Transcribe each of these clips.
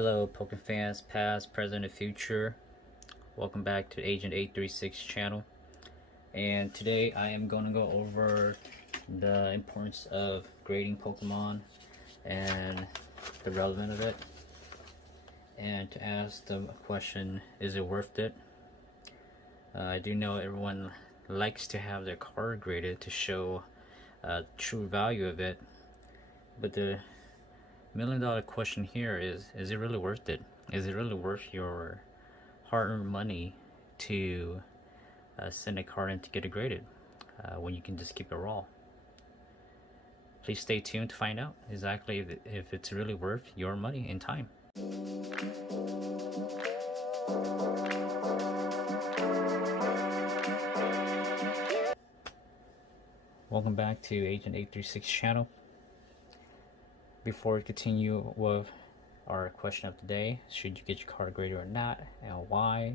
Hello, Pokefans, past, present, and future. Welcome back to Agent 836 channel. And today I am going to go over the importance of grading Pokemon and the relevance of it. And to ask the question, is it worth it? I do know everyone likes to have their card graded to show true value of it. But the $1,000,000 question here is it really worth it? Is it really worth your hard-earned money to send a card in to get it graded when you can just keep it raw? Please stay tuned to find out exactly if it's really worth your money and time. Welcome back to Agent 836 channel. Before we continue with our question of the day, should you get your card graded or not, and why,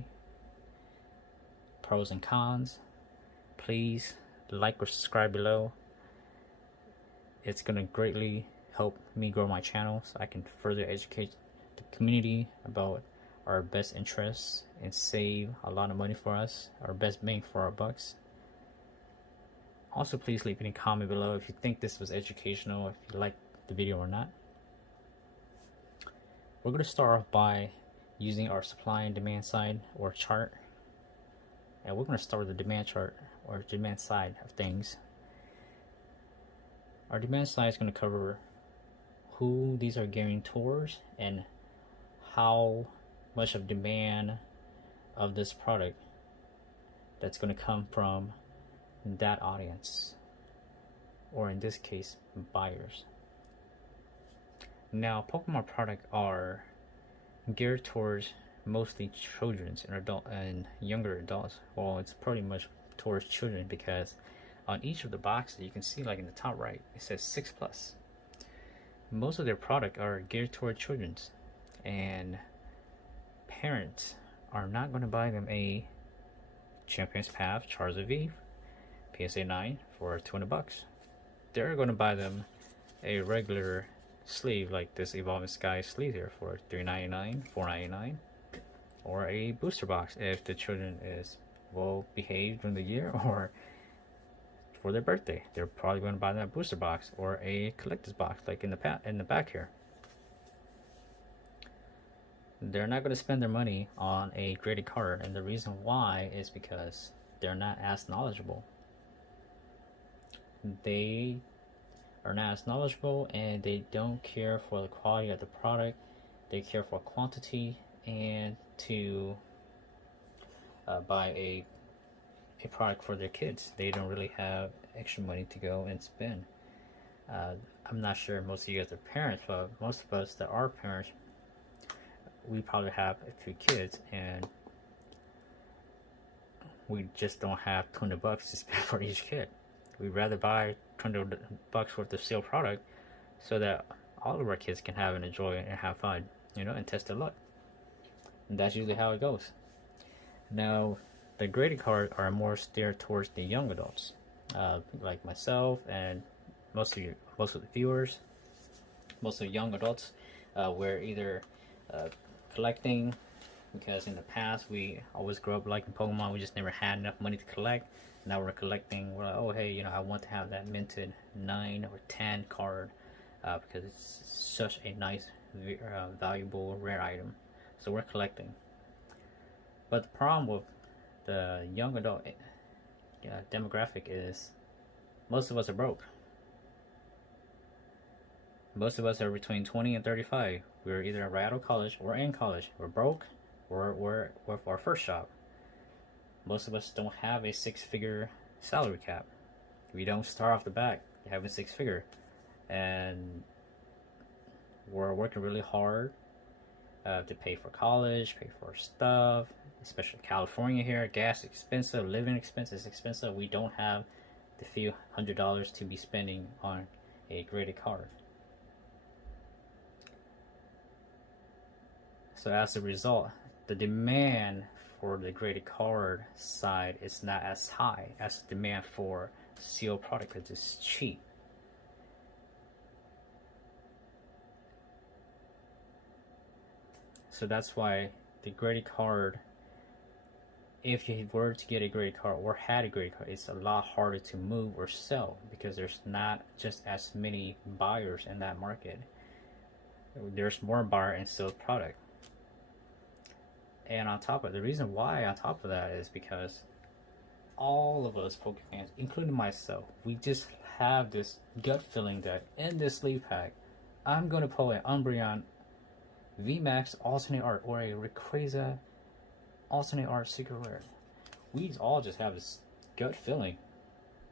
pros and cons, please like or subscribe below. It's going to greatly help me grow my channel so I can further educate the community about our best interests and save a lot of money for us, our best bang for our bucks. Also, please leave any comment below if you think this was educational, if you like the video or not. We're going to start off by using our supply and demand side or chart, and we're going to start with the demand chart or demand side of things. Our demand side is going to cover who these are gearing towards and how much of demand of this product that's going to come from that audience, or in this case, buyers. Now, Pokemon products are geared towards mostly children and adult and younger adults. Well, it's pretty much towards children because on each of the boxes you can see, like in the top right, it says 6+. Most of their product are geared toward children, and parents are not going to buy them a Champion's Path Charizard V PSA 9 for $200. They're going to buy them a regular sleeve like this Evolving Sky sleeve here for $3.99, $4.99, or a booster box if the children is well behaved during the year or for their birthday. They're probably going to buy that booster box or a collector's box like in the back here. They're not going to spend their money on a graded card, and the reason why is because they're not as knowledgeable. They are not as knowledgeable, and they don't care for the quality of the product. They care for quantity and to buy a product for their kids. They don't really have extra money to go and spend. I'm not sure most of you guys are parents, but most of us that are parents, we probably have a few kids, and we just don't have $200 to spend for each kid. We'd rather buy $200 worth of sealed product so that all of our kids can have and enjoy and have fun, and test their luck. And that's usually how it goes. Now, the graded cards are more steered towards the young adults, like myself and most of the viewers. Most of the young adults, we're either collecting, because in the past we always grew up liking Pokemon. We just never had enough money to collect. Now we're collecting. We're like, oh hey, I want to have that minted 9 or 10 card because it's such a nice, valuable, rare item. So we're collecting. But the problem with the young adult demographic is most of us are broke. Most of us are between 20 and 35. We're either right out of college or in college. We're broke. We're with our first job. Most of us don't have a 6-figure salary cap. We don't start off the bat having 6-figure, and we're working really hard to pay for college, pay for stuff, especially California here. Gas is expensive, living expense is expensive. We don't have the few $100s to be spending on a graded card. So as a result, the demand for the graded card side is not as high as the demand for sealed product because it's cheap. So that's why the graded card, if you were to get a graded card or had a graded card, it's a lot harder to move or sell because there's not just as many buyers in that market. There's more buyer and sealed product. And on top of the reason why on top of that is because all of us Pokefans, including myself, we just have this gut feeling that in this sleeve pack, I'm gonna pull an Umbreon VMAX alternate art or a Rayquaza alternate art secret rare. We all just have this gut feeling,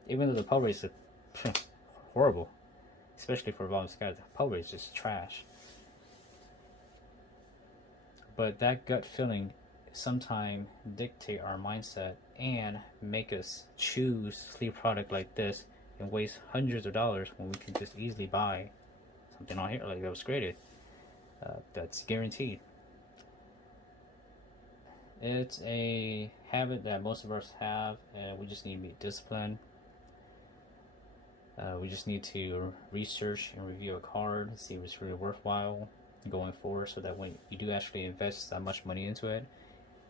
even though the pull rate is horrible, especially for Evolving Skies. The pull rate is just trash. But that gut feeling sometimes dictate our mindset and make us choose sleeve product like this and waste hundreds of dollars when we can just easily buy something on here like that was graded. That's guaranteed. It's a habit that most of us have, and we just need to be disciplined. We just need to research and review a card, see if it's really worthwhile going forward, so that when you do actually invest that much money into it,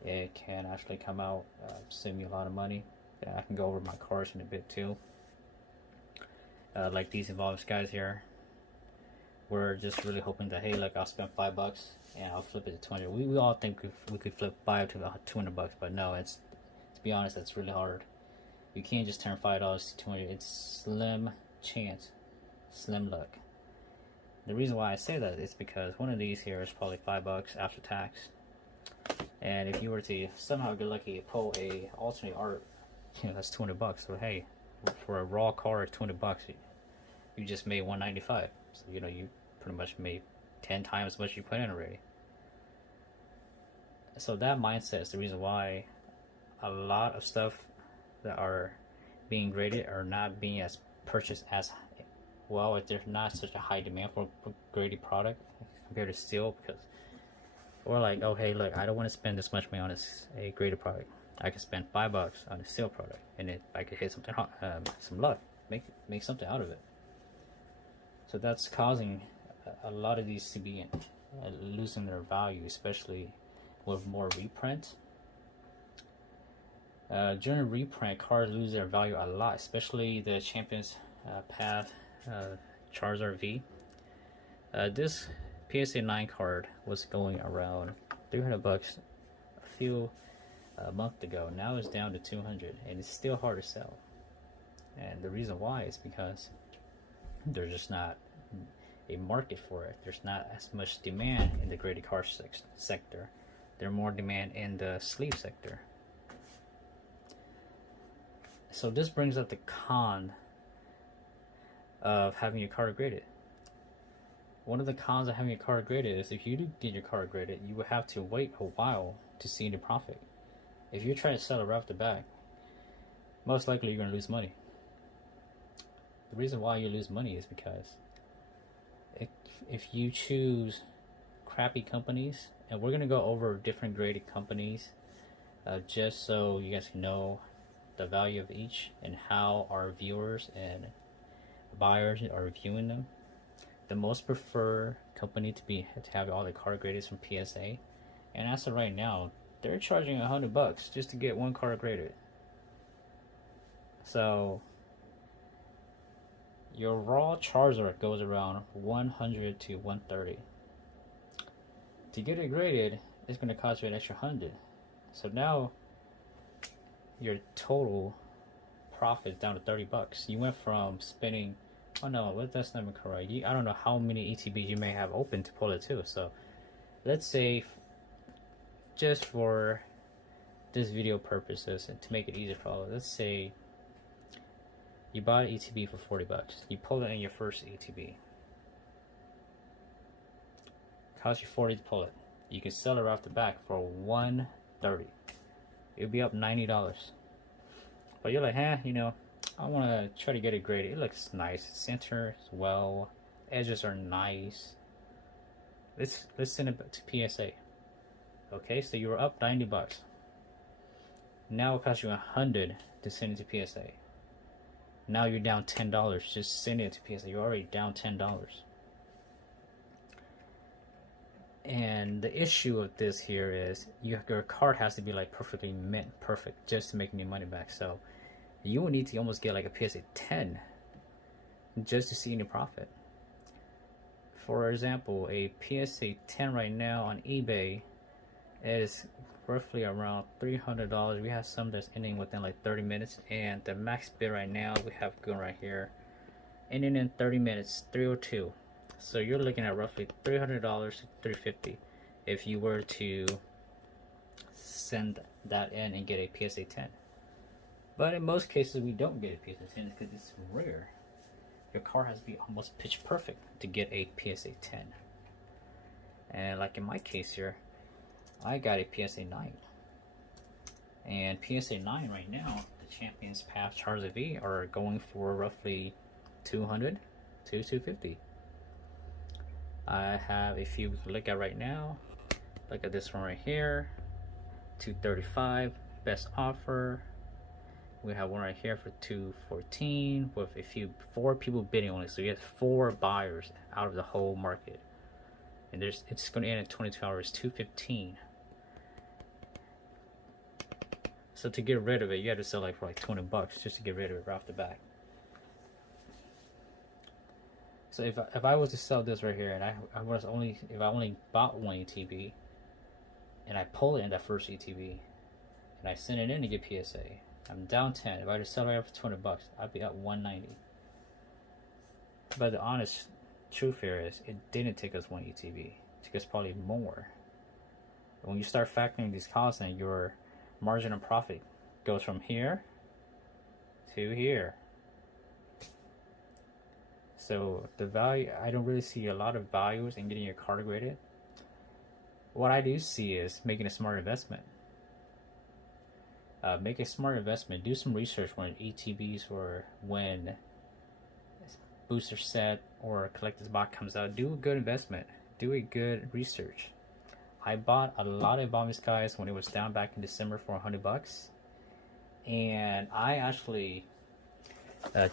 it can actually come out, save me a lot of money. I can go over my cards in a bit too. Like these Evolving Skies here, we're just really hoping that, hey, look, I'll spend $5 and I'll flip it to 200. We all think we could flip 5 to $200, but no, it's, to be honest, that's really hard. You can't just turn $5 to 200. It's slim chance, slim luck. The reason why I say that is because one of these here is probably $5 after tax, and if you were to somehow get lucky to pull a alternate art, that's $200. So hey, for a raw card, $200, you just made $195. So you pretty much made 10 times as much you put in already. So that mindset is the reason why a lot of stuff that are being graded are not being as purchased as well. If there's not such a high demand for graded product compared to steel, because we're like, oh hey, look, I don't want to spend this much money on a graded product. I could spend $5 on a steel product, and if I could hit something, some luck, make something out of it. So that's causing a lot of these to be losing their value, especially with more reprint. During reprint, cards lose their value a lot, especially the Champions Path Charizard V. This PSA 9 card was going around $300 a few months ago. Now it's down to $200, and it's still hard to sell. And the reason why is because there's just not a market for it. There's not as much demand in the graded card sector. There's more demand in the sleeve sector. So this brings up the con of having your card graded. One of the cons of having your card graded is if you do get your card graded, you will have to wait a while to see the profit. If you're trying to sell it right off the bat, most likely you're going to lose money. The reason why you lose money is because if you choose crappy companies, and we're going to go over different graded companies just so you guys know the value of each and how our viewers and buyers are viewing them. The most preferred company to have all the card graded from PSA, and as of right now, they're charging $100 just to get one card graded. So your raw Charizard goes around $100 to $130. To get it graded, it's going to cost you an extra $100. So now your total profit is down to $30. You went from spending, oh no, that's not even correct. I don't know how many ETBs you may have open to pull it too. So let's say, just for this video purposes and to make it easier for all, let's say you bought an ETB for $40. You pull it in your first ETB. Cost you $40 to pull it. You can sell it right off the back for $130. It'll be up $90. But you're like, I want to try to get it graded. It looks nice. Center is well. Edges are nice. Let's send it to PSA. Okay, so you were up $90. Now it costs you $100 to send it to PSA. Now you're down $10. Just send it to PSA. You're already down $10. And the issue of this here is your card has to be like perfectly mint perfect just to make any money back. So you will need to almost get like a PSA 10 just to see any profit. For example, a PSA 10 right now on eBay is roughly around $300. We have some that's ending within like 30 minutes, and the max bid right now we have going right here, ending in 30 minutes, 302. So you're looking at roughly $300 to $350 if you were to send that in and get a PSA 10. But in most cases, we don't get a PSA 10 because it's rare. Your car has to be almost pitch perfect to get a PSA 10. And like in my case here, I got a PSA 9. And PSA 9 right now, the Champions Path Charizard V are going for roughly 200 to 250. I have a few we can look at right now. Look at this one right here, 235, best offer. We have one right here for 214 with four people bidding on it. So you have 4 buyers out of the whole market. And it's going to end in 22 hours, 215. So to get rid of it, you have to sell like for like 20 bucks just to get rid of it right off the bat. So if I was to sell this right here, and I only bought one ETB, and I pull it in that first ETB, and I send it in to get PSA, I'm down 10. If I just sell it right for 20 bucks, I'd be up 190. But the honest truth here is, it didn't take us one ETB. It took us probably more. When you start factoring these costs in, your margin of profit goes from here to here. So the value, I don't really see a lot of values in getting your card graded. What I do see is making a smart investment. Make a smart investment. Do some research when ETBs or when booster set or collector's box comes out. Do a good investment. Do a good research. I bought a lot of Evolving Skies when it was down back in December for 100 bucks, and I actually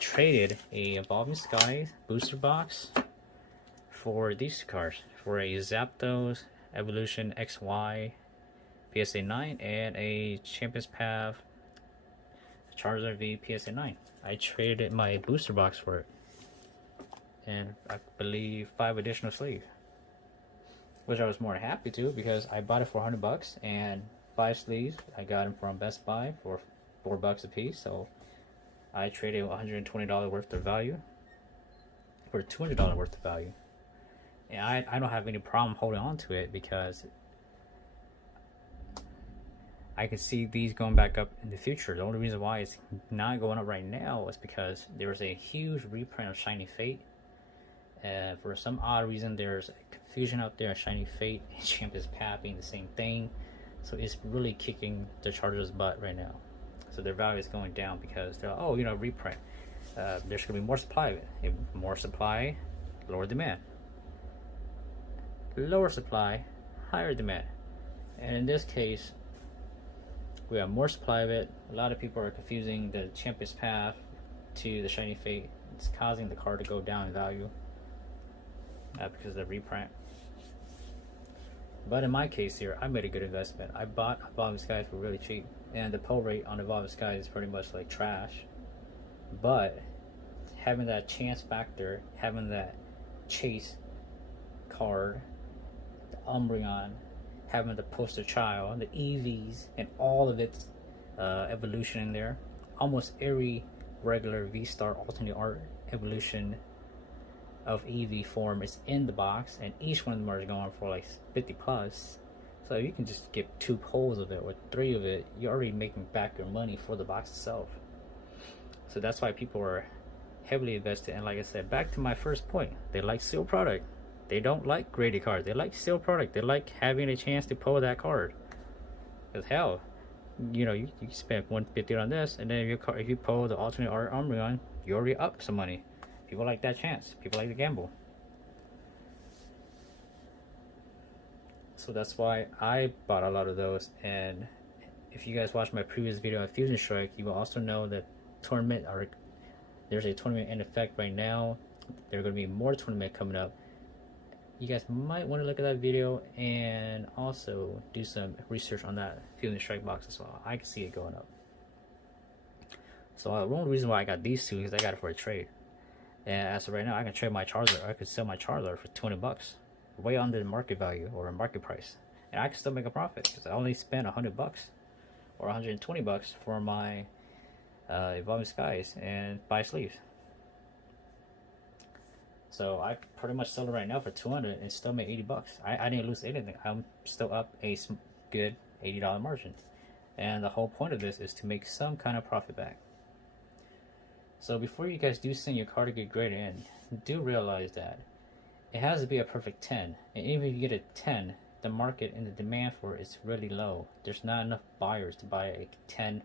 traded a Evolving Skies booster box for these cards, for a Zapdos Evolution XY PSA 9 and a Champions Path Charizard V PSA 9. I traded my booster box for it, and I believe 5 additional sleeves, which I was more than happy to, because I bought it for 100 bucks, and 5 sleeves I got them from Best Buy for $4 a piece. So I traded $120 worth of value for $200 worth of value, and I don't have any problem holding on to it, because I can see these going back up in the future. The only reason why it's not going up right now is because there was a huge reprint of Shiny Fate, and for some odd reason there's confusion out there of Shiny Fate and Champions Path being the same thing. So it's really kicking the Chargers' butt right now. So their value is going down because they're, oh, you know, reprint. There's going to be more supply of it. If more supply, lower demand. Lower supply, higher demand. And in this case, we have more supply of it. A lot of people are confusing the Champions Path to the Shiny Fate. It's causing the card to go down in value because of the reprint. But in my case here, I made a good investment. I bought Evolving Skies for really cheap, and the pull rate on Evolving Skies is pretty much like trash. But having that chance factor, having that chase card, the Umbreon, having the Poster Child, the EVs, and all of its evolution in there. Almost every regular V-Star alternate art evolution of EV form is in the box, and each one of them are going for like 50 plus. So you can just get 2 pulls of it or 3 of it, you're already making back your money for the box itself. So that's why people are heavily invested. And like I said, back to my first point, they like sealed product. They don't like graded cards. They like sealed product. They like having a chance to pull that card. Because hell, you know, you spend $150 on this, and then if you pull the alternate art Umbreon, you already up some money. People like that chance. People like to gamble. So that's why I bought a lot of those. And if you guys watched my previous video on Fusion Strike, you will also know that there's a tournament in effect right now. There are going to be more tournament coming up. you guys might want to look at that video and also do some research on that Fueling Strike box as well. I can see it going up. So one reason why I got these two is I got it for a trade. And as of right now, I can trade my Charizard. I could sell my Charizard for 20 bucks, way under the market value or market price, and I can still make a profit because I only spent 100 bucks or 120 bucks for my Evolving Skies and buy sleeves. So I pretty much sold it right now for 200 and still made 80 bucks. I didn't lose anything. I'm still up a good $80 margin. And the whole point of this is to make some kind of profit back. So before you guys do send your card to get graded in, do realize that it has to be a perfect 10. And even if you get a 10, the market and the demand for it is really low. There's not enough buyers to buy a 10,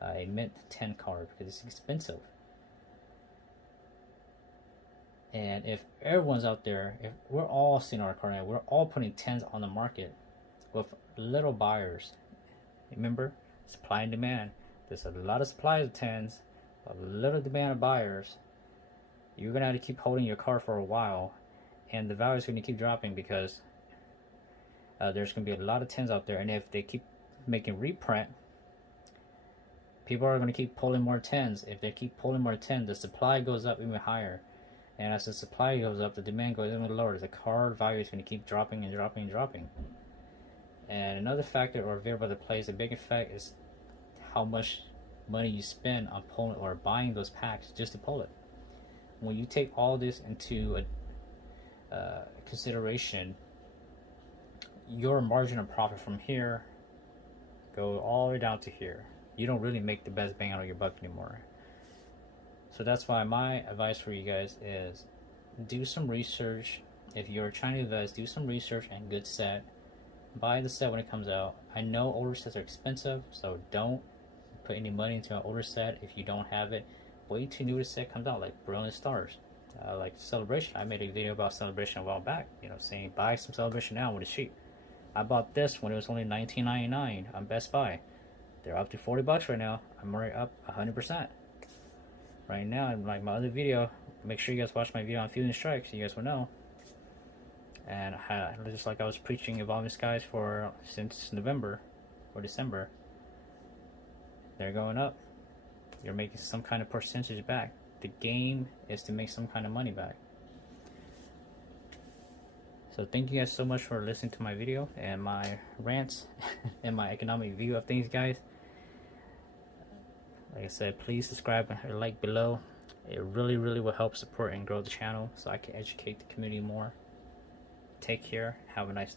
a mint 10 card because it's expensive. And if everyone's out there, if we're all seeing our card now, we're all putting 10s on the market with little buyers. Remember, supply and demand. There's a lot of supply of 10s, a little demand of buyers. You're gonna have to keep holding your card for a while, and the value is gonna keep dropping because there's gonna be a lot of 10s out there. And if they keep making reprint, people are gonna keep pulling more 10s. If they keep pulling more 10s, the supply goes up even higher. And as the supply goes up, the demand goes even lower. The card value is going to keep dropping and dropping and dropping. And another factor or variable that plays a big effect is how much money you spend on pulling or buying those packs just to pull it. When you take all this into consideration, your margin of profit from here go all the way down to here. You don't really make the best bang out of your buck anymore. So that's why my advice for you guys is do some research. If you're trying to invest, do some research and good set. Buy the set when it comes out. I know older sets are expensive, so don't put any money into an older set if you don't have it. Wait till new set comes out, like Brilliant Stars, like Celebration. I made a video about Celebration a while back, saying buy some Celebration now when it's cheap. I bought this when it was only $19.99 on Best Buy. They're up to 40 bucks right now. I'm already up 100%. Right now, in like my other video, make sure you guys watch my video on Fueling Strike so you guys will know. And just like I was preaching Evolving Skies since November or December, they're going up. You're making some kind of percentage back. The game is to make some kind of money back. So thank you guys so much for listening to my video and my rants and my economic view of things, guys. Like I said, please subscribe or like below. It really will help support and grow the channel so I can educate the community more. Take care. Have a nice day.